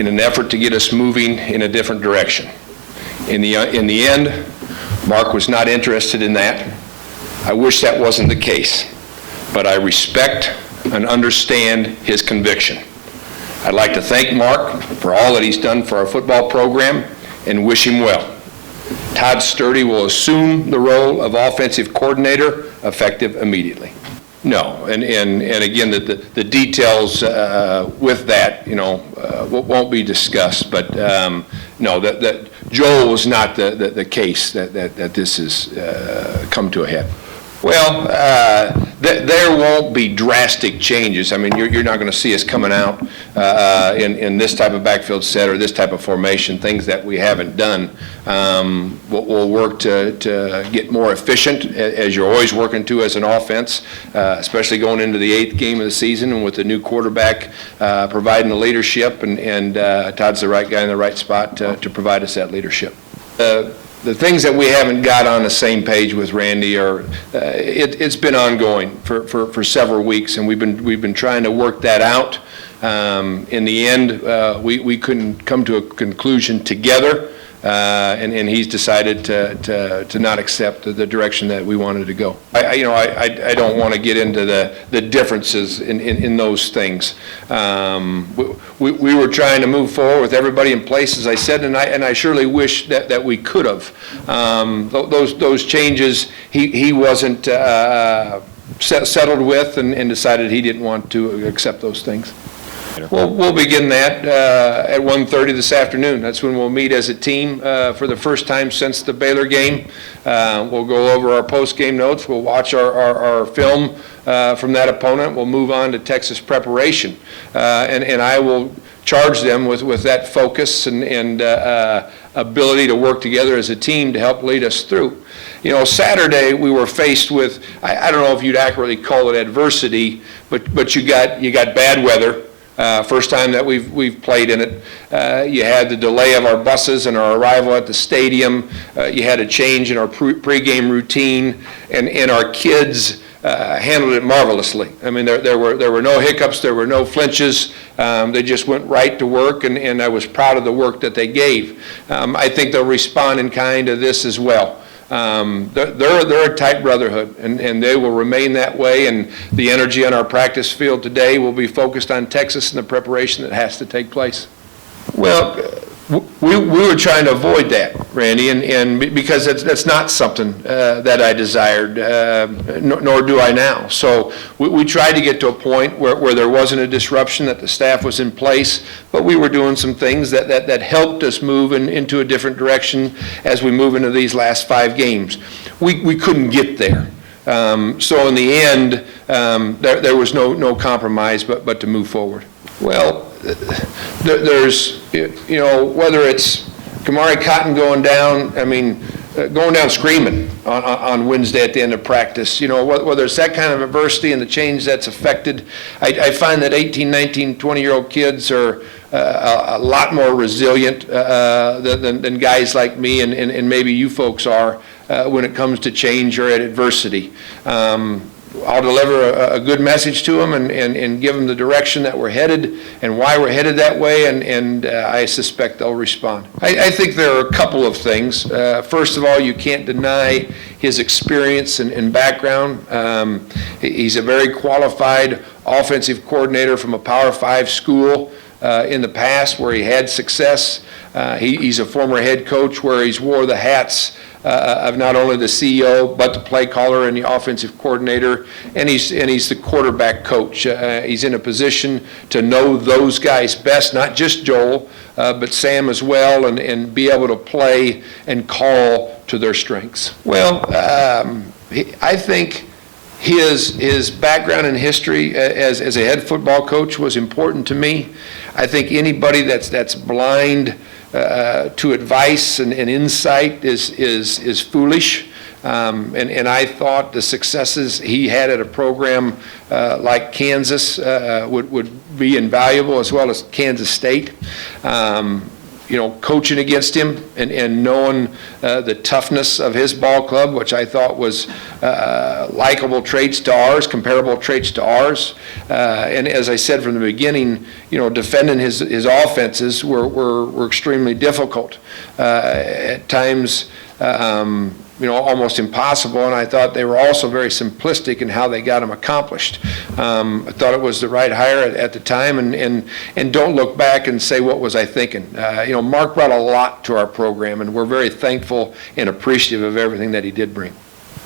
in an effort to get us moving in a different direction. In the end, Mark was not interested in that. I wish that wasn't the case, but I respect and understand his conviction. I'd like to thank Mark for all that he's done for our football program and wish him well. Todd Sturdy will assume the role of offensive coordinator effective immediately. No, and again, the details with that, won't be discussed. But no, that Joel was not the case that this has come to a head. Well, there won't be drastic changes. I mean, you're not going to see us coming out in this type of backfield set or this type of formation, things that we haven't done. We'll work to get more efficient, as you're always working to as an offense, especially going into the 8th game of the season and with the new quarterback providing the leadership, and Todd's the right guy in the right spot to provide us that leadership. The things that we haven't got on the same page with Randy are, it's been ongoing for several weeks, and we've been trying to work that out. In the end, we couldn't come to a conclusion together, and he's decided to not accept the direction that we wanted to go. I don't want to get into the differences in those things. We were trying to move forward with everybody in place, as I said, and I surely wish that we could have. Those changes he wasn't settled with, and decided he didn't want to accept those things. We'll begin that at 1:30 this afternoon. That's when we'll meet as a team for the first time since the Baylor game. We'll go over our post-game notes. We'll watch our film from that opponent. We'll move on to Texas preparation. And I will charge them with that focus and ability to work together as a team to help lead us through. Saturday we were faced with, I don't know if you'd accurately call it adversity, but you got bad weather. First time that we've played in it. You had the delay of our buses and our arrival at the stadium. You had a change in our pregame routine, and our kids handled it marvelously. I mean, there were no hiccups, there were no flinches. They just went right to work, and I was proud of the work that they gave. I think they'll respond in kind to this as well. They're a tight brotherhood, and they will remain that way, and the energy on our practice field today will be focused on Texas and the preparation that has to take place. Well, we were trying to avoid that, Randy, and because that's not something that I desired, nor do I now. So we tried to get to a point where there wasn't a disruption, that the staff was in place, but we were doing some things that helped us move into a different direction as we move into these last 5 games. We couldn't get there. So in the end, there was no compromise but to move forward. Well, there's, whether it's Kamari Cotton going down, going down screaming on Wednesday at the end of practice, whether it's that kind of adversity and the change that's affected. I find that 18, 19, 20-year-old kids are a lot more resilient than guys like me and maybe you folks are when it comes to change or adversity. I'll deliver a good message to them and give them the direction that we're headed and why we're headed that way, and I suspect they'll respond. I think there are a couple of things. First of all, you can't deny his experience and background. He's a very qualified offensive coordinator from a Power 5 school in the past where he had success. He's a former head coach where he's wore the hats of not only the CEO but the play caller and the offensive coordinator, and he's the quarterback coach. He's in a position to know those guys best, not just Joel, but Sam as well, and be able to play and call to their strengths. Well, I think his background and history as a head football coach was important to me. I think anybody that's blind to advice and insight is foolish. And I thought the successes he had at a program like Kansas would be invaluable, as well as Kansas State. coaching against him and knowing the toughness of his ball club, which I thought was likable traits to ours, comparable traits to ours. And as I said from the beginning, defending his offenses were extremely difficult. At times, almost impossible, and I thought they were also very simplistic in how they got them accomplished. I thought it was the right hire at the time, and don't look back and say, what was I thinking? Mark brought a lot to our program, and we're very thankful and appreciative of everything that he did bring.